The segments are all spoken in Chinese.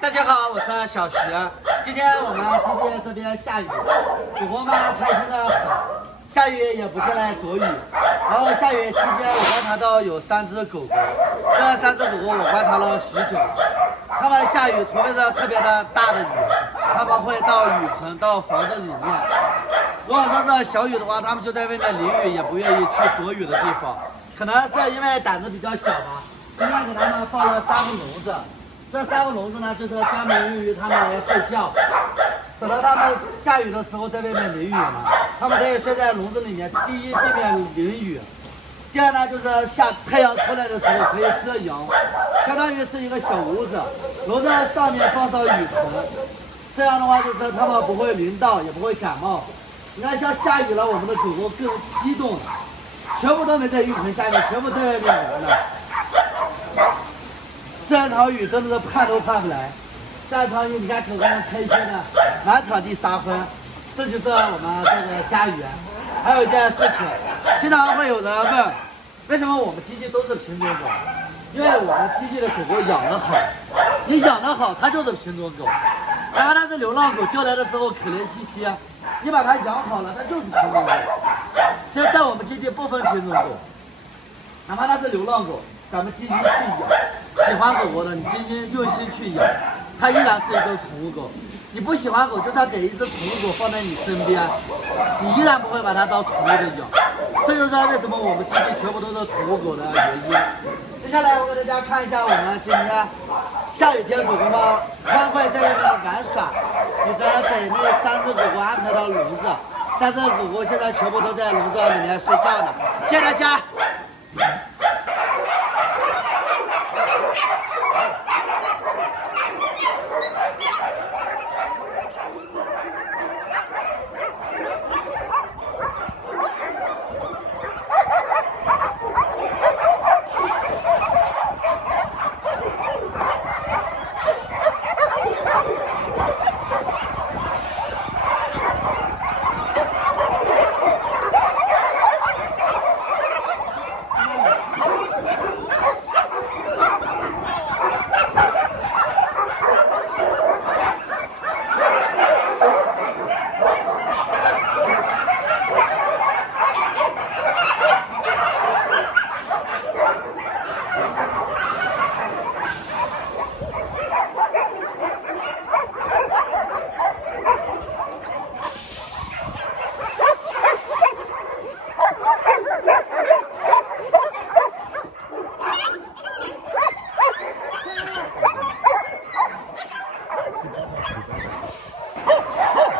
大家好，我是小徐。今天我们基地这边下雨，狗狗们开心的很。下雨也不进来躲雨。然后下雨期间，我观察到有3只狗狗，这3只狗狗我观察了许久了。它们下雨，除非是特别的大的雨，它们会到雨棚、到房子里面。如果说是小雨的话，它们就在外面淋雨，也不愿意去躲雨的地方。可能是因为胆子比较小吧。今天给它们放了3个笼子。这3个笼子呢，就是专门用于它们来睡觉，省得它们下雨的时候在外面淋雨嘛。它们可以睡在笼子里面，第一避免淋雨，第二呢就是太阳出来的时候可以遮阳，相当于是一个小屋子。笼子上面放上雨棚，这样的话就是它们不会淋到，也不会感冒。你看像下雨了，我们的狗狗更激动了，全部都没在雨棚下面，全部在外面玩呢。这场雨真的是盼都盼不来，这场雨你看狗狗们开心的满场地撒欢，这就是我们这个家园。还有一件事情，经常会有人问，为什么我们基地都是品种狗？因为我们基地的狗狗养得好，你养得好它就是品种狗。哪怕它是流浪狗，叫来的时候可怜兮兮，你把它养好了，它就是品种狗。其实在我们基地不分品种狗，哪怕它是流浪狗，咱们积极去养，喜欢狗狗的，你积极用心去养，它依然是一个宠物狗。你不喜欢狗，就算给一只宠物狗放在你身边，你依然不会把它当宠物的养。这就是为什么我们基地全部都是宠物狗的原因。接下来我给大家看一下我们今天下雨天狗狗们欢快在外面的玩耍，以及给那3只狗狗安排到笼子。3只狗狗现在全部都在笼子里面睡觉呢。谢谢大家。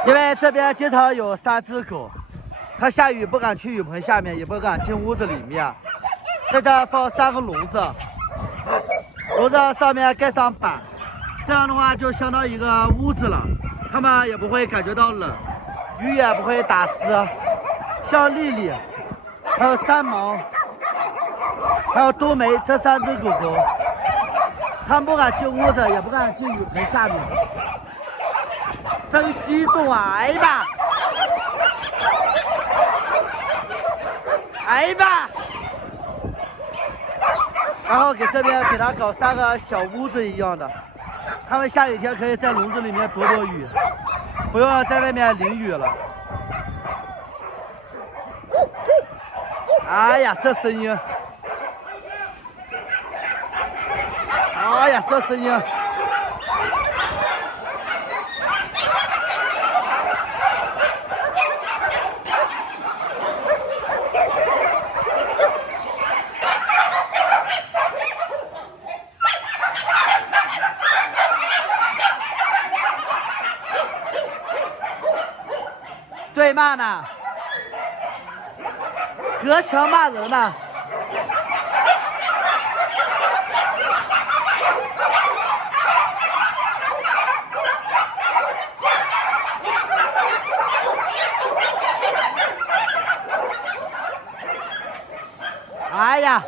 因为这边经常有3只狗，它下雨不敢去雨棚下面，也不敢进屋子里面，在这放3个笼子，笼子上面盖上板，这样的话就相当于一个屋子了，它们也不会感觉到冷，雨也不会打湿。像丽丽，还有三毛，还有冬梅这3只狗狗，它们不敢进屋子，也不敢进雨棚下面。真激动啊！哎呀妈！哎呀妈！然后给这边给它搞3个小屋子一样的，它们下雨天可以在笼子里面躲躲雨，不用在外面淋雨了。哎呀，这声音！哎呀，这声音！对骂呢，隔墙骂人呢。哎呀，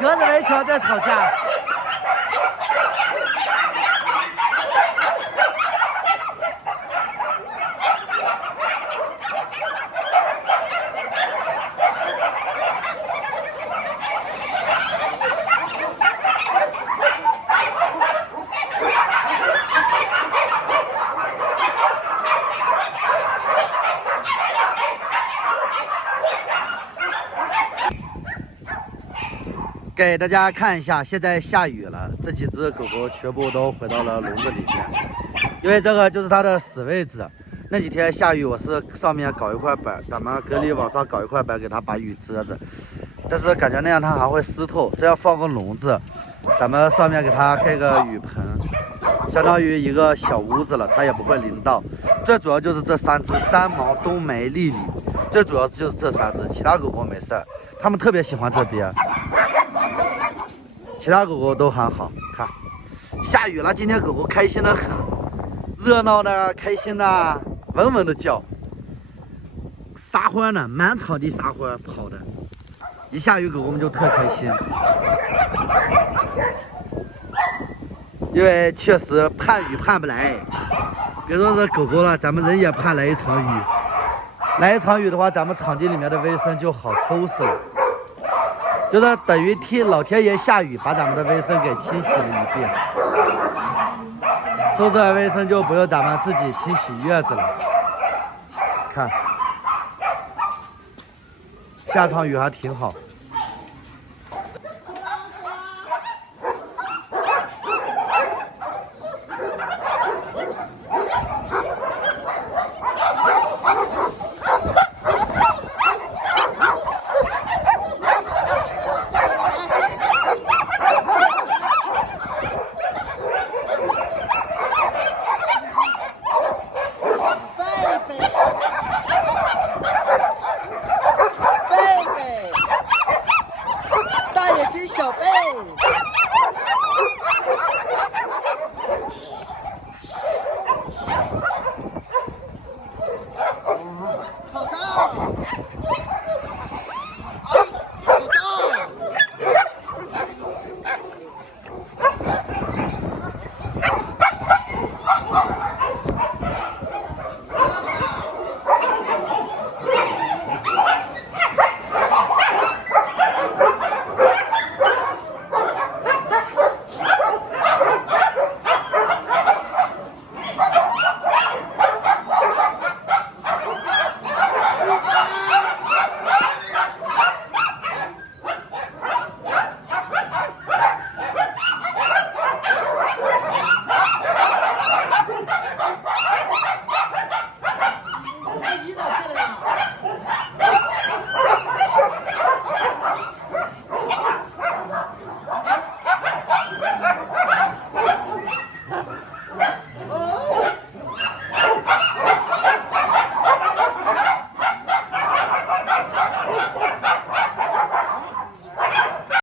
隔着围墙在吵架。给大家看一下，现在下雨了，这几只狗狗全部都回到了笼子里面，因为这个就是它的死位置。那几天下雨，我是上面搞一块板，咱们隔离网上搞一块板，给它把雨遮着。但是感觉那样它还会湿透，这样放个笼子，咱们上面给它盖个雨棚，相当于一个小屋子了，它也不会淋到。最主要就是这3只三毛、冬梅、丽丽，最主要就是这3只，其他狗狗没事儿，它们特别喜欢这边，其他狗狗都很好看。下雨了，今天狗狗开心的很，热闹的、开心的，嗡嗡的叫，撒欢呢，满场地撒欢跑的。一下雨，狗狗们就特开心，因为确实盼雨盼不来，别说是狗狗了，咱们人也盼来一场雨。来一场雨的话，咱们场地里面的卫生就好收拾了，就是等于替老天爷下雨，把咱们的卫生给清洗了一遍。收拾完卫生就不用咱们自己清洗院子了。看，下场雨还挺好。